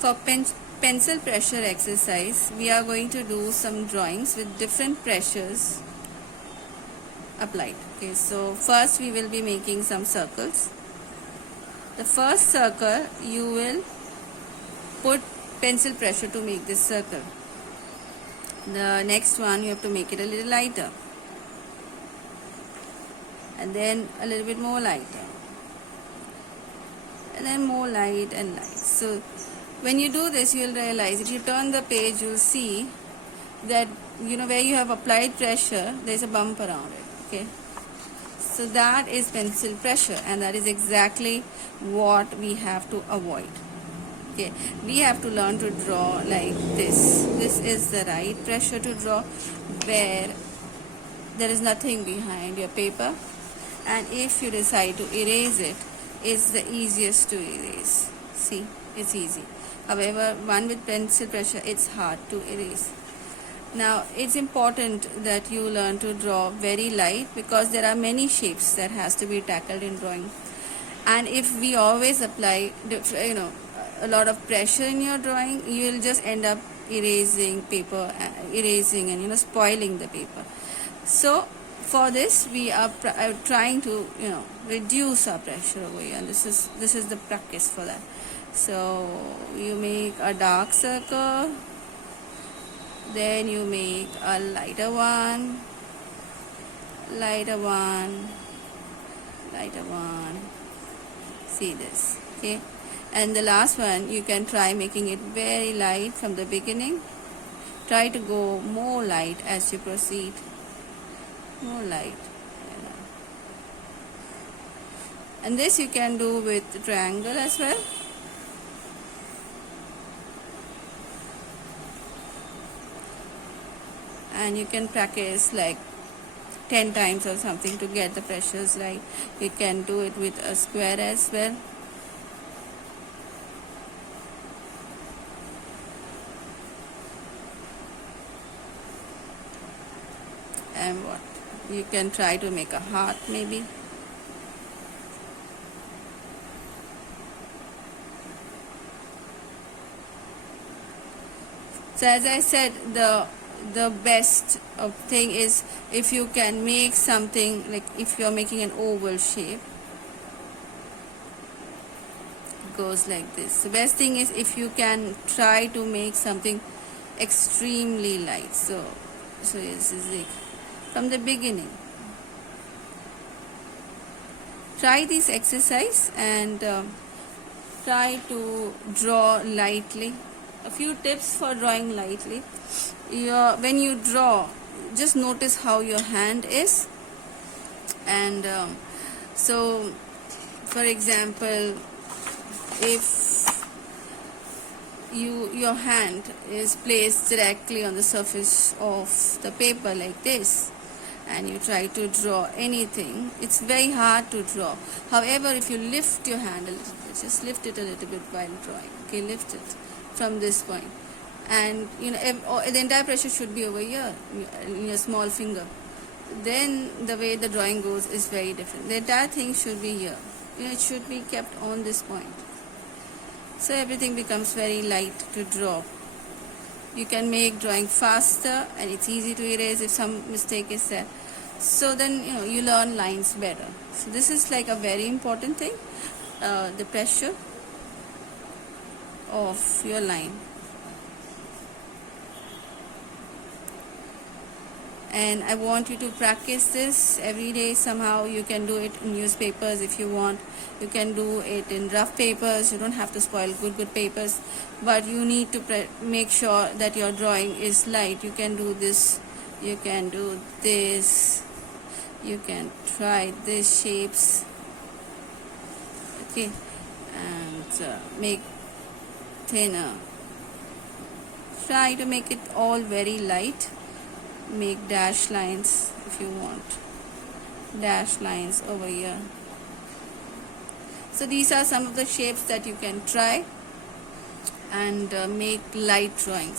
For pencil pressure exercise, we are going to do some drawings with different pressures applied. Okay, so first we will be making some circles. The first circle you will put pencil pressure to make this circle. The next one you have to make it a little lighter, and then a little bit more lighter, and then more light and light. So when you do this, you will realize, if you turn the page, you will see that where you have applied pressure, there is a bump around it. Okay, so that is pencil pressure, and that is exactly what we have to avoid. Okay, we have to learn to draw like this. This is the right pressure to draw, where there is nothing behind your paper, and if you decide to erase it, it's the easiest to erase. See, it's easy. However, one with pencil pressure, it's hard to erase. Now, it's important that you learn to draw very light, because there are many shapes that has to be tackled in drawing. And if we always apply, a lot of pressure in your drawing, you will just end up erasing paper, and spoiling the paper. So for this, we are trying to reduce our pressure over here, and this is the practice for that. So you make a dark circle, then you make a lighter one, lighter one, lighter one. See this, okay? And the last one, you can try making it very light from the beginning. Try to go more light as you proceed. More light. And this you can do with triangle as well. And you can practice like 10 times or something to get the pressures right. You can do it with a square as well. And what? You can try to make a heart maybe. So as I said, the best thing is if you can make something, like if you are making an oval shape, it goes like this. The best thing is if you can try to make something extremely light. So this is it from the beginning. Try this exercise and try to draw lightly. A few tips for drawing lightly. When you draw, just notice how your hand is, and so for example, if your hand is placed directly on the surface of the paper like this, and you try to draw anything, it's very hard to draw. However, if you lift your hand a little bit, just lift it a little bit while drawing. Okay, lift it from this point, and the entire pressure should be over here in your small finger. Then the way the drawing goes is very different. The entire thing should be here. It should be kept on this point. So everything becomes very light to draw. You can make drawing faster, and it's easy to erase if some mistake is there. So then you learn lines better. So this is like a very important thing, the pressure of your line. And I want you to practice this every day. Somehow you can do it in newspapers if you want. You can do it in rough papers. You don't have to spoil good papers, but you need to make sure that your drawing is light. You can do this, you can do this, you can try these shapes, okay, and make thinner. Try to make it all very light. Make dash lines if you want, dash lines over here. So these are some of the shapes that you can try and make light drawings.